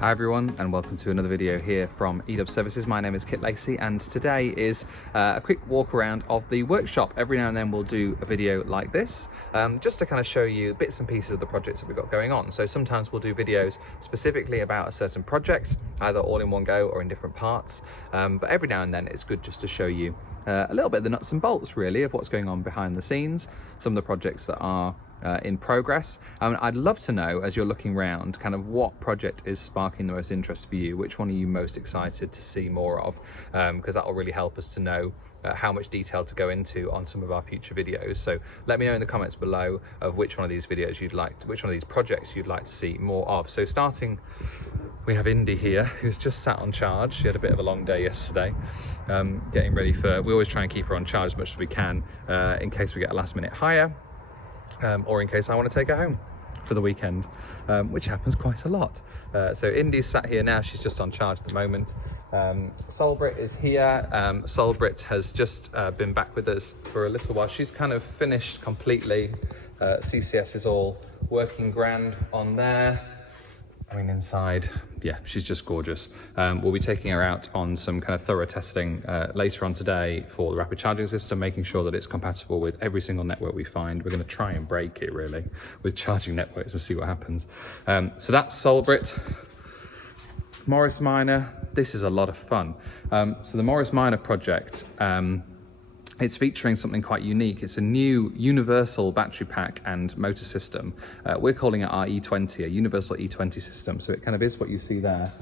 Hi everyone, and welcome to another video here from eDub Services. My name is Kit Lacey, and today is a quick walk around of the workshop. Every now and then we'll do a video like this, just to kind of show you bits and pieces of the projects that we've got going on. So sometimes we'll do videos specifically about a certain project, either all in one go or in different parts. But every now and then it's good just to show you a little bit of the nuts and bolts really of what's going on behind the scenes, some of the projects that are in progress. I'd love to know, as you're looking around, kind of what project is sparking the most interest for you, which one are you most excited to see more of, because that will really help us to know how much detail to go into on some of our future videos. So let me know in the comments below of which one of these videos you'd like, which one of these projects you'd like to see more of. So starting, we have Indy here, who's just sat on charge. She had a bit of a long day yesterday, getting ready for, we always try and keep her on charge as much as we can, in case we get a last minute hire. Or in case I want to take her home for the weekend, which happens quite a lot. So Indy's sat here now, she's just on charge at the moment. Solbrit is here. Solbrit has just been back with us for a little while. She's kind of finished completely. CCS is all working grand on there. I mean, inside, yeah, she's just gorgeous. We'll be taking her out on some kind of thorough testing later on today for the rapid charging system, making sure that it's compatible with every single network we find. We're going to try and break it really with charging networks and see what happens. So that's Solbrit. Morris Minor, this is a lot of fun. So the Morris Minor project, it's featuring something quite unique. It's a new universal battery pack and motor system. We're calling it our E20, a universal E20 system. So it kind of is what you see there,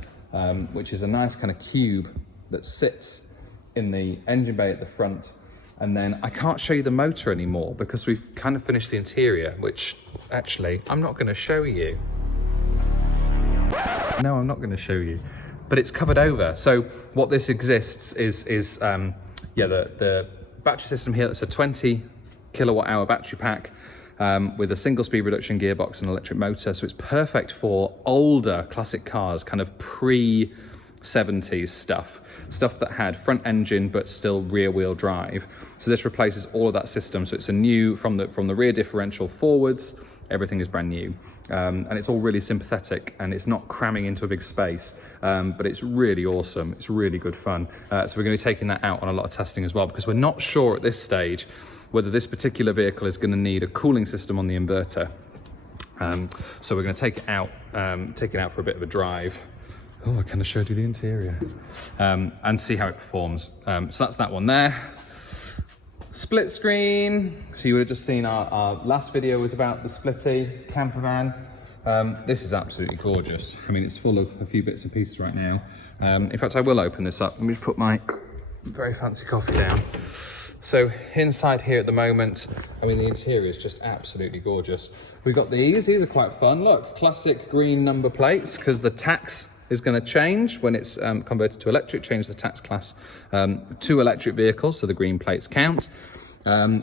which is a nice kind of cube that sits in the engine bay at the front. And then I can't show you the motor anymore because we've kind of finished the interior, which actually I'm not gonna show you. No, I'm not gonna show you, but it's covered over. So what this exists is the battery system here. That's a 20 kilowatt hour battery pack with a single speed reduction gearbox and electric motor. So it's perfect for older classic cars, kind of pre-70s stuff that had front engine but still rear wheel drive. So this replaces all of that system. So it's a new, from the rear differential forwards, everything is brand new. And it's all really sympathetic and it's not cramming into a big space. But it's really awesome. It's really good fun. So we're going to be taking that out on a lot of testing as well, because we're not sure at this stage whether this particular vehicle is going to need a cooling system on the inverter. So we're going to take it out for a bit of a drive. Oh, I kind of showed you the interior, and see how it performs. So that's that one there. Split screen. So you would have just seen our last video was about the Splitscreen Campervan. This is absolutely gorgeous. I mean, it's full of a few bits and pieces right now. In fact, I will open this up. Let me just put my very fancy coffee down. So inside here at the moment, I mean, the interior is just absolutely gorgeous. We've got these are quite fun. Look, classic green number plates, because the tax is going to change when it's converted to electric, change the tax class to electric vehicles, so the green plates count.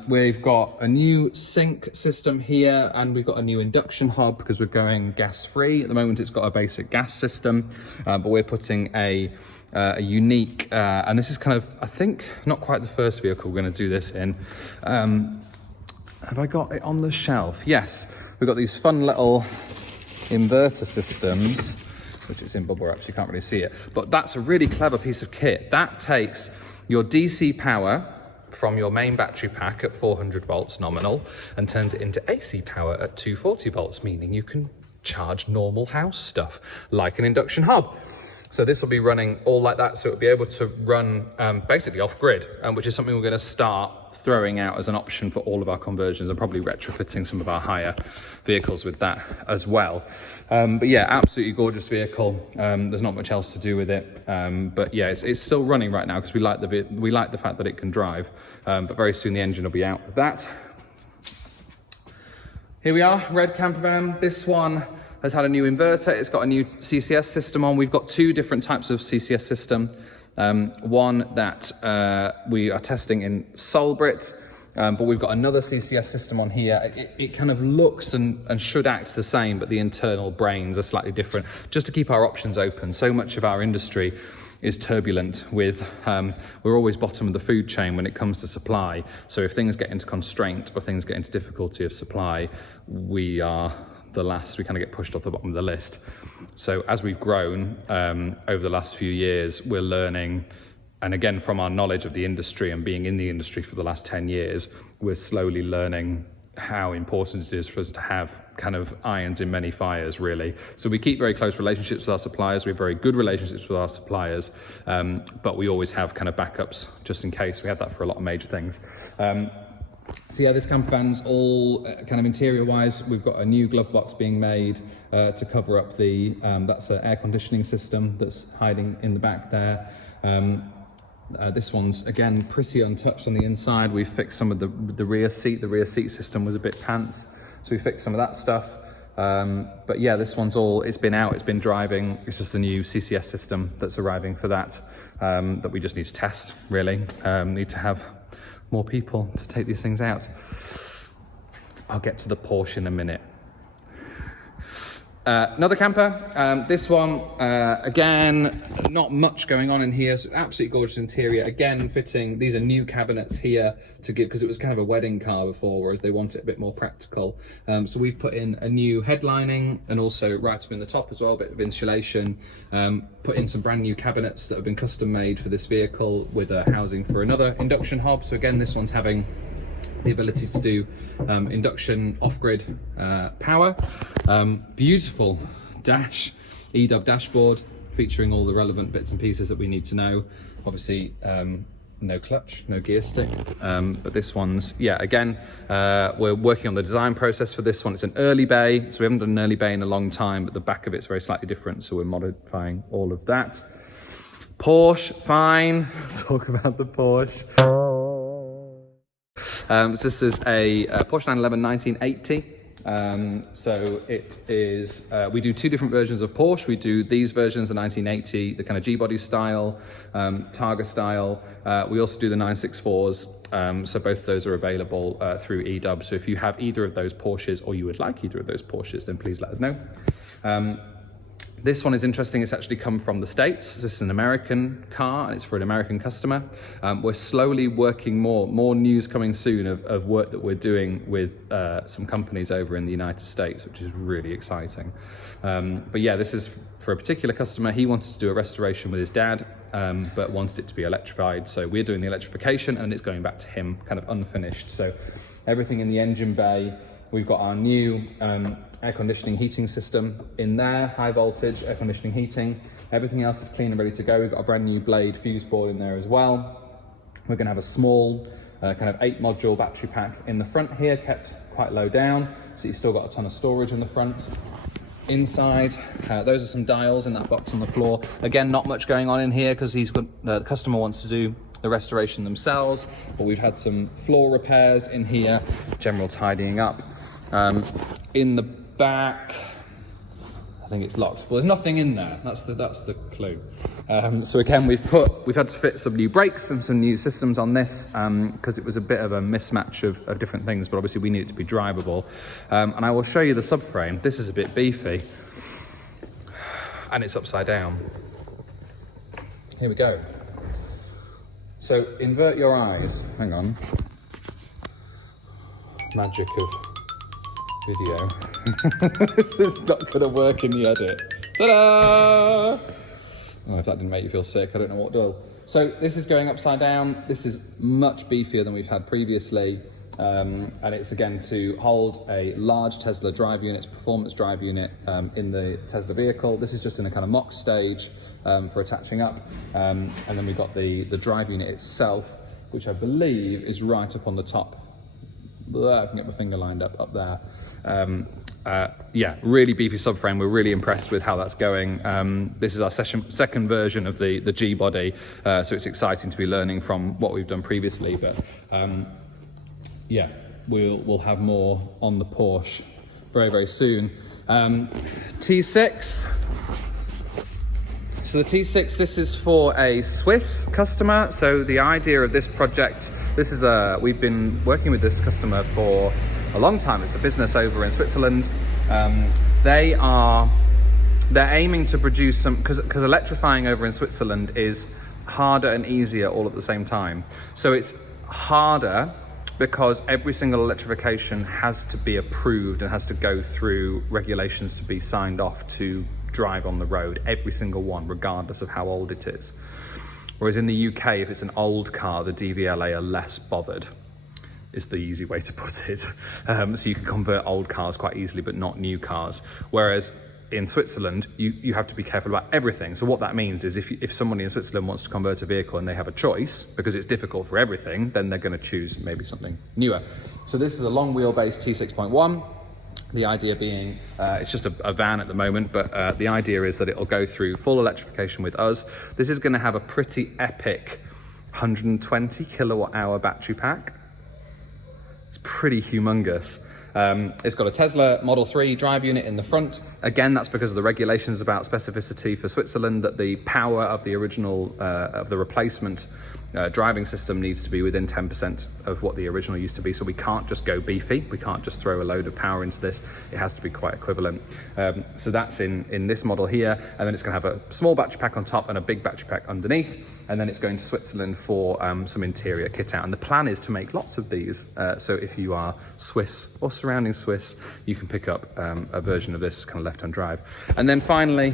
We've got a new sync system here, and we've got a new induction hob because we're going gas free. At the moment it's got a basic gas system, but we're putting a unique, and this is kind of, I think, not quite the first vehicle we're going to do this in. Have I got it on the shelf? Yes, we've got these fun little inverter systems, which it's in bubble wrap, so you can't really see it, but that's a really clever piece of kit. That takes your DC power from your main battery pack at 400 volts nominal and turns it into AC power at 240 volts, meaning you can charge normal house stuff like an induction hob. So this will be running all like that, so it'll be able to run basically off grid, which is something we're going to start throwing out as an option for all of our conversions, and probably retrofitting some of our higher vehicles with that as well. But yeah, absolutely gorgeous vehicle. There's not much else to do with it, but yeah, it's still running right now because we like the fact that it can drive. But very soon the engine will be out of that. Here we are, red Campervan. This one has had a new inverter. It's got a new CCS system on. We've got two different types of CCS system. One that we are testing in Solbrit, but we've got another CCS system on here. It kind of looks and should act the same, but the internal brains are slightly different, just to keep our options open. So much of our industry is turbulent with, we're always bottom of the food chain when it comes to supply. So if things get into constraint or things get into difficulty of supply, we are the last, we kind of get pushed off the bottom of the list. So as we've grown over the last few years, we're learning, and again, from our knowledge of the industry and being in the industry for the last 10 years, we're slowly learning how important it is for us to have kind of irons in many fires, really. So we keep very close relationships with our suppliers. We have very good relationships with our suppliers, but we always have kind of backups just in case. We have that for a lot of major things. So yeah, this campervan's all kind of interior-wise. We've got a new glove box being made to cover up the, that's an air conditioning system that's hiding in the back there. This one's, again, pretty untouched on the inside. We fixed some of the rear seat. The rear seat system was a bit pants, so we fixed some of that stuff. But yeah, this one's all, it's been out, it's been driving. It's just the new CCS system that's arriving for that, that we just need to test, really. Need to have more people to take these things out. I'll get to the Porsche in a minute. Another camper, this one, again, not much going on in here, so absolutely gorgeous interior. Again, fitting, these are new cabinets here to give, because it was kind of a wedding car before, whereas they want it a bit more practical. So we've put in a new headlining, and also right up in the top as well, a bit of insulation. Put in some brand new cabinets that have been custom made for this vehicle with a housing for another induction hob. So again, this one's having the ability to do induction off-grid power. Beautiful dash, eDub dashboard featuring all the relevant bits and pieces that we need to know. Obviously, no clutch, no gear stick, but this one's, yeah, again, we're working on the design process for this one. It's an early bay, so we haven't done an early bay in a long time, but the back of it's very slightly different, so we're modifying all of that. Porsche, fine. Talk about the Porsche. So this is a Porsche 911 1980. So it is, we do two different versions of Porsche. We do these versions, the 1980, the kind of G-Body style, Targa style. We also do the 964s. So both of those are available through eDub. So if you have either of those Porsches, or you would like either of those Porsches, then please let us know. This one is interesting. It's actually come from the States. This is an American car, and it's for an American customer. We're slowly working more news coming soon of work that we're doing with some companies over in the United States, which is really exciting. But yeah, this is for a particular customer. He wanted to do a restoration with his dad, but wanted it to be electrified. So we're doing the electrification, and it's going back to him kind of unfinished. So everything in the engine bay. We've got our new air conditioning heating system in there, high voltage air conditioning heating. Everything else is clean and ready to go. We've got a brand new blade fuse board in there as well. We're going to have a small kind of 8 module battery pack in the front here, kept quite low down, so you've still got a ton of storage in the front. Inside, those are some dials in that box on the floor. Again, not much going on in here because the customer wants to do the restoration themselves, but we've had some floor repairs in here, general tidying up. In the back, I think it's locked. Well, there's nothing in there. That's the clue. So again, we've had to fit some new brakes and some new systems on this because it was a bit of a mismatch of different things, but obviously we need it to be drivable. And I will show you the subframe. This is a bit beefy, and it's upside down. Here we go. So invert your eyes. Hang on. Magic of video. This is not going to work in the edit. Ta-da! Oh, if that didn't make you feel sick, I don't know what will. So this is going upside down. This is much beefier than we've had previously. And it's again to hold a large Tesla drive unit, performance drive unit in the Tesla vehicle. This is just in a kind of mock stage for attaching up. And then we've got the drive unit itself, which I believe is right up on the top. I can get my finger lined up there. Yeah, really beefy subframe. We're really impressed with how that's going. This is our second version of the G-Body, so it's exciting to be learning from what we've done previously. But yeah, we'll have more on the Porsche very, very soon. T6. So the T6, this is for a Swiss customer. So the idea of this project, we've been working with this customer for a long time. It's a business over in Switzerland. They're aiming to produce some, because electrifying over in Switzerland is harder and easier all at the same time. So it's harder because every single electrification has to be approved and has to go through regulations to be signed off to drive on the road, every single one, regardless of how old it is. Whereas in the UK, if it's an old car, the DVLA are less bothered, is the easy way to put it. So you can convert old cars quite easily, but not new cars. Whereas in Switzerland, you have to be careful about everything. So what that means is if somebody in Switzerland wants to convert a vehicle and they have a choice, because it's difficult for everything, then they're going to choose maybe something newer. So this is a long wheelbase T6.1. The idea being, it's just a van at the moment, but the idea is that it'll go through full electrification with us. This is going to have a pretty epic 120 kilowatt hour battery pack. It's pretty humongous. It's got a Tesla Model 3 drive unit in the front. Again, that's because of the regulations about specificity for Switzerland, that the power of the original, of the replacement driving system needs to be within 10% of what the original used to be. So we can't just go beefy. We can't just throw a load of power into this. It has to be quite equivalent. So that's in this model here. And then it's going to have a small battery pack on top and a big battery pack underneath. And then it's going to Switzerland for some interior kit out. And the plan is to make lots of these. So if you are Swiss or surrounding Swiss, you can pick up a version of this kind of left-hand drive. And then finally,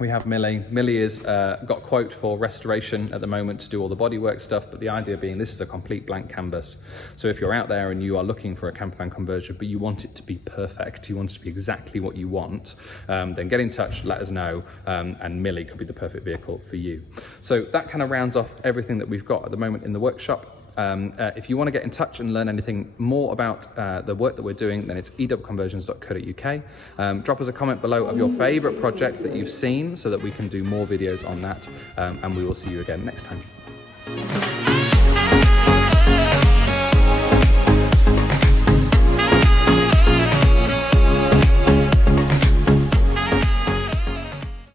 we have Millie. Millie has got a quote for restoration at the moment to do all the bodywork stuff, but the idea being this is a complete blank canvas. So if you're out there and you are looking for a campervan conversion, but you want it to be perfect, you want it to be exactly what you want, then get in touch, let us know, and Millie could be the perfect vehicle for you. So that kind of rounds off everything that we've got at the moment in the workshop. If you want to get in touch and learn anything more about the work that we're doing, then it's edubconversions.co.uk. Drop us a comment below of your favourite project that you've seen so that we can do more videos on that, and we will see you again next time.